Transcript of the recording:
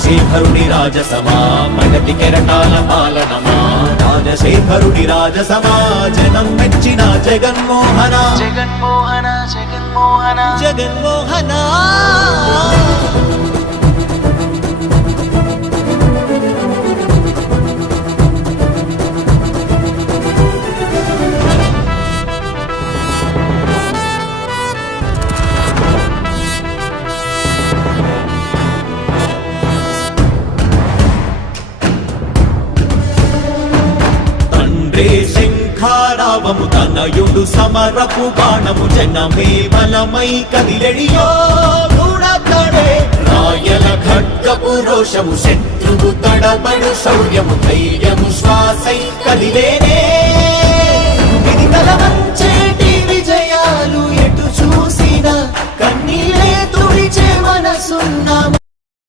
రాజశేఖరుని రాజసమా ప్రగతి కెరటాల పాలనమా రాజశేఖరుని రాజసమా జనం మెచ్చిన జగన్మోహన జగన్మోహన జగన్మోహన జగన్మోహన శంఖారావము తనయుడు సమరపు బాణము జనమే బలమై కదిలెడియో దూడతాడే రాయల ఖడ్గపు రోషము శత్రువు తడబడు శౌర్యము ధైర్యము శ్వాసై కదిలేనే ఇది కలవ